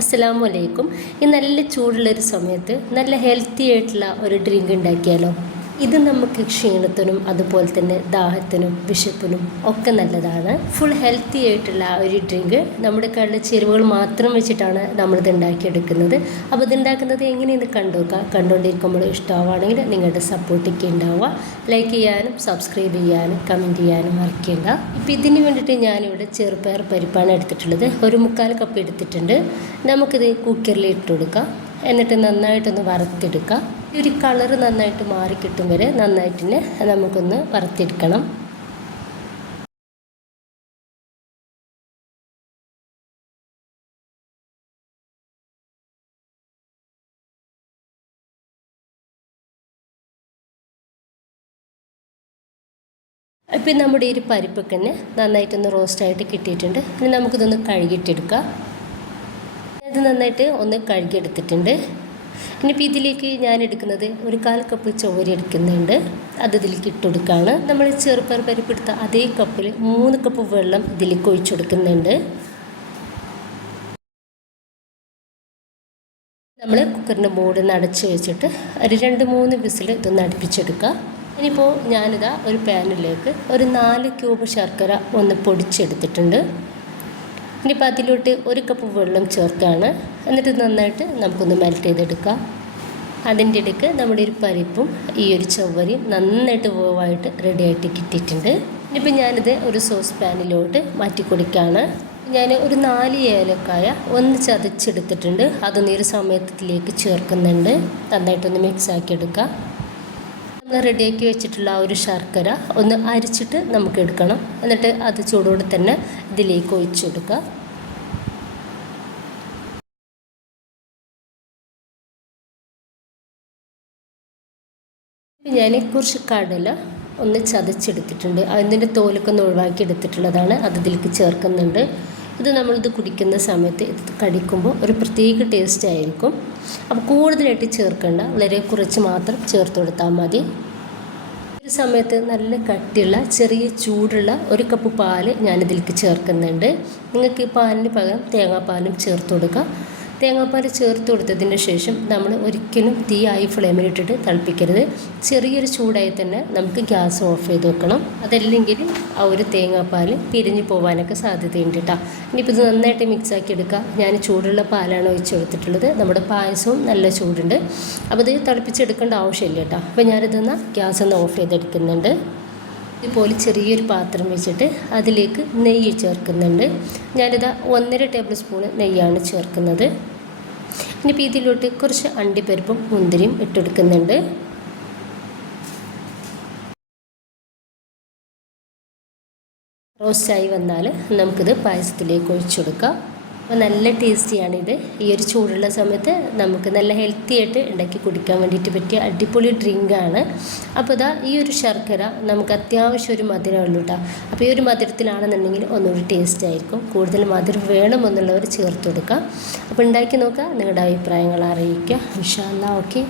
അസ്സലാമു അലൈക്കും. ഈ നല്ല ചൂടുള്ളൊരു സമയത്ത് നല്ല ഹെൽത്തി ആയിട്ടുള്ള ഒരു ഡ്രിങ്ക് ഉണ്ടാക്കിയാലോ. ഇത് നമുക്ക് ക്ഷീണത്തിനും അതുപോലെ തന്നെ ദാഹത്തിനും വിശപ്പിനും ഒക്കെ നല്ലതാണ്. ഫുൾ ഹെൽത്തി ആയിട്ടുള്ള ഒരു ഡ്രിങ്ക് നമ്മുടെ കയ്യിലുള്ള ചേരുവകൾ മാത്രം വെച്ചിട്ടാണ് നമ്മളിത് ഉണ്ടാക്കിയെടുക്കുന്നത്. അപ്പോൾ ഇതുണ്ടാക്കുന്നത് എങ്ങനെയെന്ന് കണ്ടുനോക്കാം. കണ്ടുകൊണ്ടിരിക്കുമ്പോൾ ഇഷ്ടമാവുകയാണെങ്കിൽ നിങ്ങളുടെ സപ്പോർട്ടൊക്കെ ഉണ്ടാവുക. ലൈക്ക് ചെയ്യാനും സബ്സ്ക്രൈബ് ചെയ്യാനും കമൻറ്റ് ചെയ്യാനും മറക്കേണ്ട. ഇപ്പോൾ ഇതിന് വേണ്ടിയിട്ട് ഞാനിവിടെ ചെറുപയർ പരിപ്പാണ് എടുത്തിട്ടുള്ളത്. ഒരു 1/4 കപ്പ് എടുത്തിട്ടുണ്ട്. നമുക്കിത് കുക്കറിൽ ഇട്ട് കൊടുക്കാം. എന്നിട്ട് നന്നായിട്ടൊന്ന് വറുത്തെടുക്കുക. ഒരു കളറ് നന്നായിട്ട് മാറിക്കിട്ടും വരെ നന്നായിട്ട് നമുക്കൊന്ന് വറുത്തെടുക്കണം. ഇപ്പം നമ്മുടെ ഈ പരിപ്പൊക്കെ തന്നെ നന്നായിട്ടൊന്ന് റോസ്റ്റായിട്ട് കിട്ടിയിട്ടുണ്ട്. ഇനി നമുക്കിതൊന്ന് കഴുകിയിട്ടെടുക്കാം. ഇത് നന്നായിട്ട് ഒന്ന് കഴുകിയെടുത്തിട്ടുണ്ട്. ഇനിയിപ്പോൾ ഇതിലേക്ക് ഞാൻ എടുക്കുന്നത് ഒരു 1/4 കപ്പ് ചോര എടുക്കുന്നുണ്ട്. അത് ഇതിലേക്ക് ഇട്ട് കൊടുക്കുകയാണ്. നമ്മൾ ചെറുപയർ പരിപ്പെടുത്ത അതേ കപ്പിൽ 3 കപ്പ് വെള്ളം ഇതിലേക്ക് ഒഴിച്ചു കൊടുക്കുന്നുണ്ട്. നമ്മൾ കുക്കറിൻ്റെ മൂടിന്ന് അടച്ച് വെച്ചിട്ട് ഒരു 2-3 വിസിൽ ഇതൊന്ന് അടുപ്പിച്ചെടുക്കുക. ഇനിയിപ്പോൾ ഞാനിതാ ഒരു പാനിലേക്ക് ഒരു 4 ക്യൂബ് ശർക്കര ഒന്ന് പൊടിച്ചെടുത്തിട്ടുണ്ട്. ഇനിയിപ്പോൾ അതിലോട്ട് 1 കപ്പ് വെള്ളം ചേർത്താണ്. എന്നിട്ട് നന്നായിട്ട് നമുക്കൊന്ന് മെൽറ്റ് ചെയ്തെടുക്കാം. അതിൻ്റെ ഇടയ്ക്ക് നമ്മുടെ ഒരു പരിപ്പും ഈ ഒരു ചവ്വരിയും നന്നായിട്ട് വേവായിട്ട് റെഡിയായിട്ട് കിട്ടിയിട്ടുണ്ട്. ഇനിയിപ്പോൾ ഞാനിത് ഒരു സോസ് പാനിലോട്ട് മാറ്റി കൊടുക്കുകയാണ്. ഞാൻ ഒരു 4 ഏലക്കായ ഒന്ന് ചതച്ചെടുത്തിട്ടുണ്ട്. അതൊന്ന് ഈ ഒരു സമയത്തിലേക്ക് ചേർക്കുന്നുണ്ട്. നന്നായിട്ടൊന്ന് മിക്സ് ആക്കി എടുക്കുക. നമ്മൾ റെഡിയാക്കി വെച്ചിട്ടുള്ള ആ ഒരു ശർക്കര ഒന്ന് അരിച്ചിട്ട് നമുക്ക് എടുക്കണം. എന്നിട്ട് അത് ചൂടോടെ തന്നെ ഇതിലേക്ക് ഒഴിച്ചു കൊടുക്കുക. ഞാൻ കുറച്ച് കടല ഒന്ന് ചതച്ചെടുത്തിട്ടുണ്ട്. അതിൻ്റെ തോലൊക്കെ ഒന്ന് ഒഴിവാക്കി എടുത്തിട്ടുള്ളതാണ്. അത് ഇതിലേക്ക് ചേർക്കുന്നുണ്ട്. ഇത് നമ്മളിത് കുടിക്കുന്ന സമയത്ത് ഇത് കടിക്കുമ്പോൾ ഒരു പ്രത്യേക ടേസ്റ്റ് ആയിരിക്കും. അപ്പോൾ കൂടുതലായിട്ട് ചേർക്കേണ്ട, വളരെ കുറച്ച് മാത്രം ചേർത്ത് കൊടുത്താൽ മതി. ഒരു സമയത്ത് നല്ല കട്ടിയുള്ള ചെറിയ ചൂടുള്ള 1 കപ്പ് പാല് ഞാനിതിലേക്ക് ചേർക്കുന്നുണ്ട്. നിങ്ങൾക്ക് ഈ പാലിന് പകരം തേങ്ങാപ്പാലും ചേർത്ത് കൊടുക്കാം. തേങ്ങാപ്പാൽ ചേർത്ത് കൊടുത്തതിന് ശേഷം നമ്മൾ ഒരിക്കലും തീ ഹൈ ഫ്ലെയിമിലിട്ടിട്ട് തിളപ്പിക്കരുത്. ചെറിയൊരു ചൂടായി തന്നെ നമുക്ക് ഗ്യാസ് ഓഫ് ചെയ്ത് വെക്കണം. അതല്ലെങ്കിൽ ആ ഒരു തേങ്ങാപ്പാൽ പിരിഞ്ഞു പോകാനൊക്കെ സാധ്യതയുണ്ട് കേട്ടോ. ഇനിയിപ്പോൾ ഇത് നന്നായിട്ട് മിക്സാക്കി എടുക്കുക. ഞാൻ ചൂടുള്ള പാലാണ് ഒഴിച്ച് കൊടുത്തിട്ടുള്ളത്. നമ്മുടെ പായസവും നല്ല ചൂടുണ്ട്. അപ്പോൾ ഇത് തിളപ്പിച്ചെടുക്കേണ്ട ആവശ്യമില്ല കേട്ടോ. അപ്പോൾ ഞാനിതൊന്ന് ഗ്യാസ് ഒന്ന് ഓഫ് ചെയ്തെടുക്കുന്നുണ്ട്. ഇതുപോലെ ചെറിയൊരു പാത്രം വെച്ചിട്ട് അതിലേക്ക് നെയ്യ് ചേർക്കുന്നുണ്ട്. ഞാനിത് 1.5 ടേബിൾ സ്പൂൺ നെയ്യാണ് ചേർക്കുന്നത്. ഇനിയിപ്പോൾ ഇതിലോട്ട് കുറച്ച് അണ്ടിപ്പരിപ്പും മുന്തിരിയും ഇട്ടെടുക്കുന്നുണ്ട്. റോസ്റ്റായി വന്നാൽ നമുക്കിത് പായസത്തിലേക്ക് ഒഴിച്ചു കൊടുക്കാം. അപ്പോൾ നല്ല ടേസ്റ്റിയാണിത്. ഈ ഒരു ചൂടുള്ള സമയത്ത് നമുക്ക് നല്ല ഹെൽത്തി ആയിട്ട് ഉണ്ടാക്കി കുടിക്കാൻ വേണ്ടിയിട്ട് പറ്റിയ അടിപൊളി ഡ്രിങ്കാണ്. അപ്പോൾ ഇതാ ഈ ഒരു ശർക്കര നമുക്ക് അത്യാവശ്യം ഒരു മധുരമുള്ളൂ കേട്ടോ. അപ്പോൾ ഈ ഒരു മധുരത്തിലാണെന്നുണ്ടെങ്കിൽ ഒന്നുകൂടി ടേസ്റ്റ് ആയിരിക്കും. കൂടുതൽ മധുരം വേണമെന്നുള്ളവർ ചേർത്ത് കൊടുക്കുക. അപ്പോൾ ഉണ്ടാക്കി നോക്കുക. നിങ്ങളുടെ അഭിപ്രായങ്ങൾ അറിയിക്കുക. ഇൻഷാ അല്ലാഹ്. ഓക്കെ.